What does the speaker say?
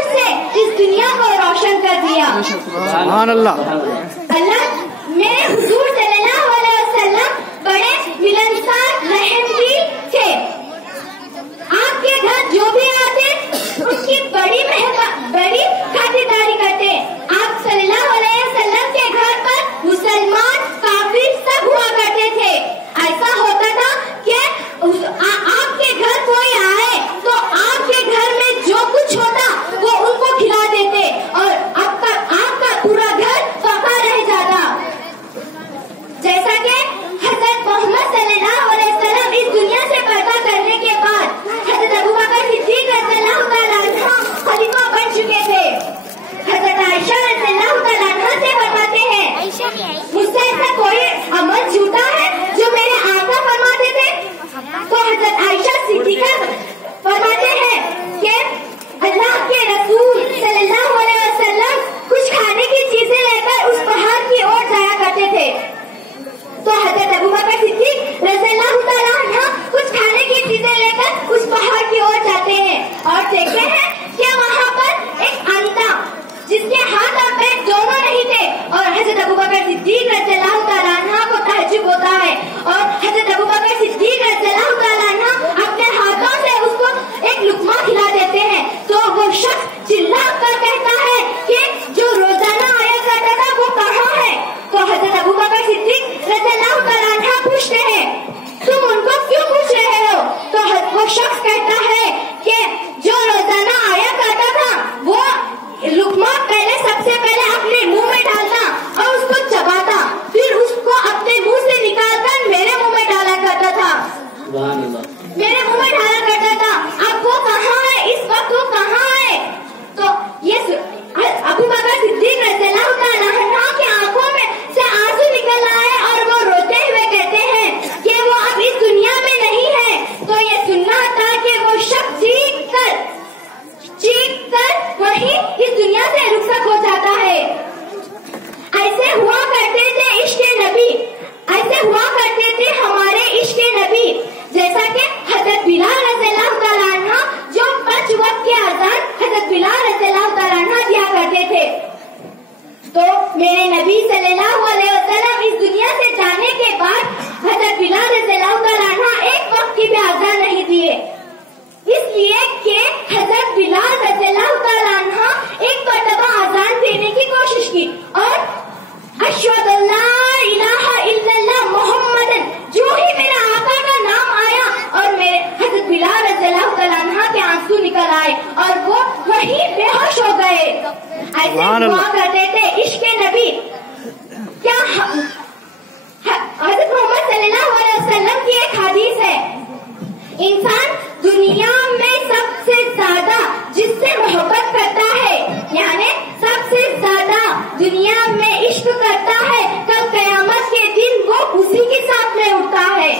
नूर से इस दुनिया को रोशन कर दिया। सुभान अल्लाह। अल्लाह मेरे हुजूर सल्लल्लाहु अलैहि वसल्लम बड़े मिलनसार रहमदिल थे। आपके घर जो भी आते उसकी बड़ी खातिरदारी करते। आप सल्लल्लाहु अलैहि वसल्लम के घर पर मुसलमान काफिर सब हुआ करते थे। ऐसा होता था कि आपके घर कोई आए तो आपके घर में जो कुछ होता वो उनको खिला देते और आपका पूरा घर पका रह जाता। जैसा कि हजरत मोहम्मद सल्लल्लाहु अलैहि वसल्लम इस दुनिया से पर्दा करने के बाद हजरत अबू बकर सिद्दीक रज़ियल्लाहु तआला अन्हु खलीफा बन चुके थे। हजरत आयशा रज़ियल्लाहु तआला अन्हा से फरमाते हैं, मुझसे ऐसा कोई अमल छूटा है जो मेरे आका फरमाते थे? तो हजरत आयशा सिद्दीका फरमाते हैं कि अल्लाह के रसूल सल्लल्लाहु अलैहि वसल्लम कुछ खाने की चीजें लेकर उस पहाड़ की ओर जाया करते थे। तो हजरत अबू बकर सिद्दीक रज़ियल्लाहु तआला अन्हु कुछ खाने की चीजें लेकर उस पहाड़ की ओर जाते हैं और देखते हैं कि वहाँ पर एक अंधा जिसके हाथ और पैर दोनों नहीं थे और हजरत अबू बकर सिद्दीक रज़ियल्लाहु तआला अन्हु को तहज्जुब होता है और हजरत अबू बकर सिद्दीक रज़ियल्लाहु तआला अन्हु अपने हाथों से उसको एक लुकमा खिला देते हैं। तो वो शख्स चिल्ला कर कहता है कि जो रोजाना आया करता था वो कहाँ है? तो हजरत अबू बकर सिद्दीक रज़ियल्लाहु तआला अन्हु पूछते हैं, तुम उनको क्यों पूछ रहे हो? तो वो शख्स कहता है कि जो रोजाना आया करता था वो लुकमा सबसे पहले अपने मुंह में डालता और उसको चबाता, फिर उसको अपने मुंह से निकालकर मेरे मुंह में डाला करता था। मेरे मुंह में डाला करता था। अब वो कहाँ है? इस वक्त वो कहाँ है? तो ये अबू बकर सिद्दीक रज़ियल्लाहु तआला अन्हु की आंखों में से आंसू निकल रहा है और वो रोते हुए कहते हैं कि वो अब इस दुनिया में नहीं है। तो ये सुनना था कि वो शख्स चीख कर वहीं इस दुनिया से रुखसत हो जाता है। ऐसे हुआ करते थे इश्क़ नबी, ऐसे हुआ करते थे हमारे इश्क़ नबी। जैसा कि हजरत बिलाल रज़ियल्लाहु तआला अन्हु जो 5 वक्त की अज़ान हजरत बिलाल रज़ियल्लाहु तआला अन्हु दिया करते थे। तो मेरे नबी सल्लल्लाहु अलैहि वसल्लम इस दुनिया से जाने के बाद हजरत बिलाल रज़ियल्लाहु तआला अन्हु एक वक्त की भी अज़ान नहीं दिए, इसलिए कि हजरत बिलाल रज़ियल्लाहु तआला अन्हु एक मरतबा अज़ान देने की कोशिश की और अशहदु अल्ला इलाहा इल्लल्लाह मुहम्मदन, जो ही मेरे आका का नाम आया और मेरे हजरत बिलाल रज़ियल्लाहु तआला अन्हु के आंसू निकल आए और वो वहीं बेहोश हो गए। ऐसे हुआ करते थे इश्क़ नबी। क्या हजरत मोहम्मद सल्लल्लाहु अलैहि वसल्लम की एक हदीस है, इंसान दुनिया में सबसे ज्यादा जिससे मोहब्बत करता है, यानी सबसे ज्यादा दुनिया में इश्क करता है, कल क़यामत के दिन वो उसी के साथ में उठता है।